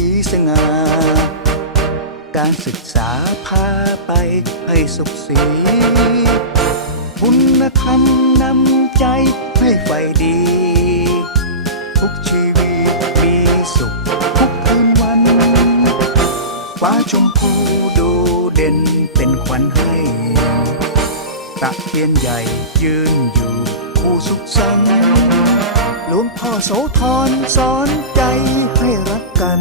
ีสง่าการศึกษาพาไปให้สุขสีบุญธรรมนำใจให้ไฟดี ทุกชีวิตมีสุขทุกคืนวันฟ้าชมพูดูเด่นเป็นขวัญให้ ตะเพียนใหญ่ยืนอยู่คู่สุขสันต์หลวงพ่อโสธรสอนใจให้รักกัน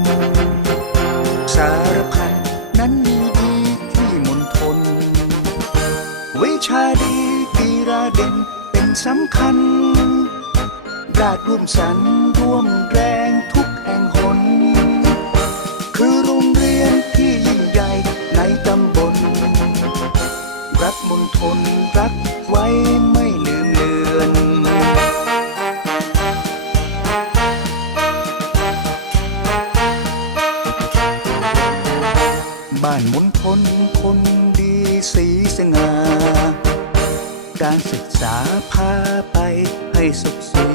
วิชาดีกีราเด่นเป็นสำคัญราดร่วมสรรร่วมแรงทุกแห่งหน คือโรงเรียนที่ยิ่งใหญ่ในตำบล รักมณฑลรักไว้ไม่ลืมเลือนบ้านมณฑลคนดีสีสง่า การศึกษาพาไปให้สุขสี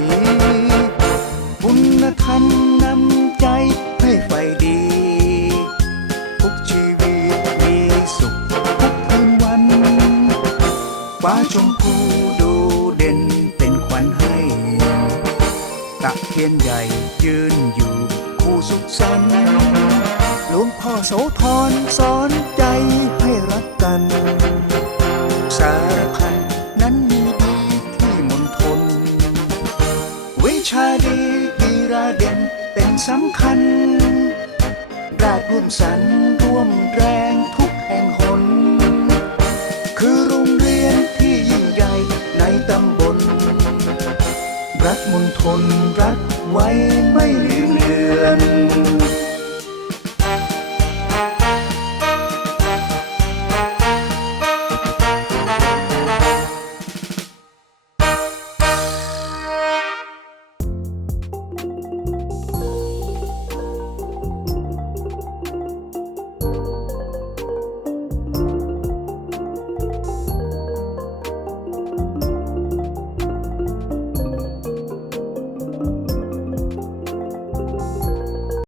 คุณธรรมนำใจให้ไฟดี ทุกชีวิตมีสุขทุกคืนวันฟ้าชมพูดูเด่นเป็นขวัญให้ตะเคียนใหญ่ยืนอยู่คู่สุขสันต์หลวงพ่อโสธรสอนใจให้รักกัน ชาดีดีระเด่นเป็นสำคัญราดร่วมสันร่วมแรงทุกแห่งหน คือโรงเรียนที่ยิ่งใหญ่ในตำบล รักมุนทนรักไว้ไม่ลืมเลือน